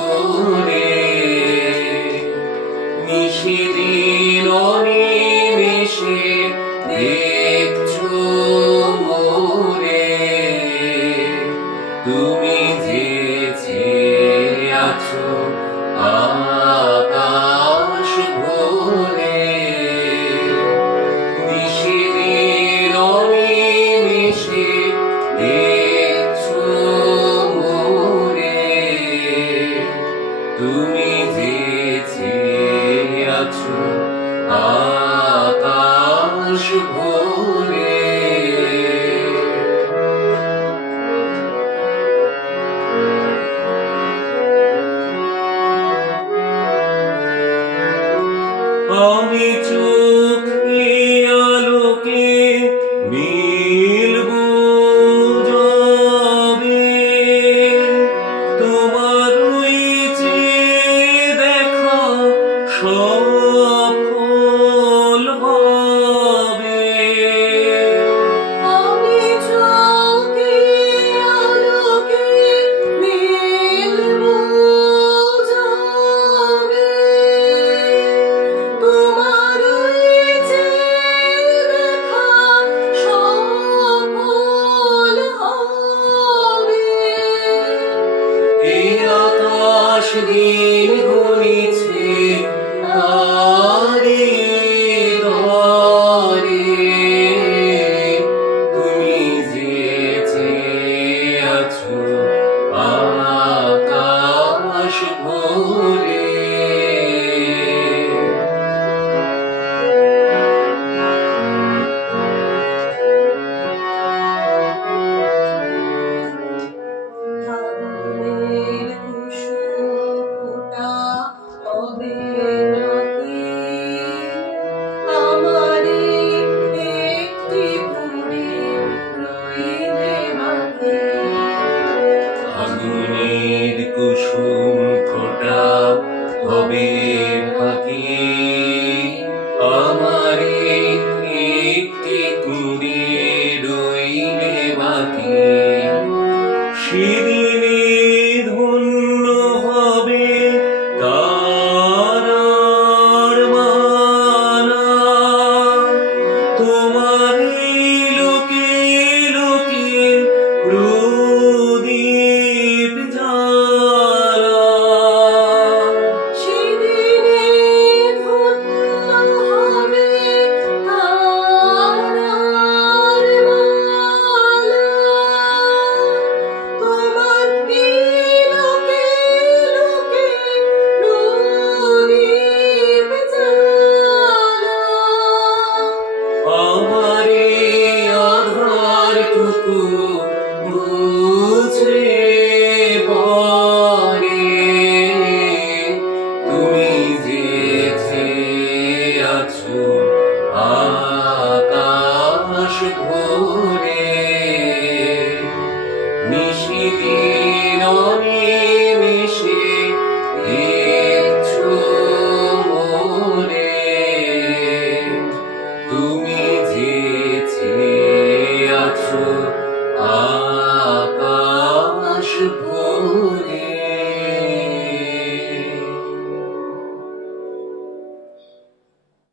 ভরে নিশিদিন নিমেষে দেখছো মোরে তুমি যে চেয়ে আছো আকাশ ভরে নিশিদিন নিমেষে দেখছো মোরে তুমি যে চেয়ে আছো আকাশ ভরে আমি চোখে আলোকে মিলব যাবে তোমার ওই চেয়ে দেখা সফল হবে আমি চোখে আলোকে মিলব যাবে তোমার ওই চেয়ে দেখা সফল হবে এই আকাশ দিন গুনিছে তারে ধরে তুমি যে চেয়ে আছো আকাশ ভরে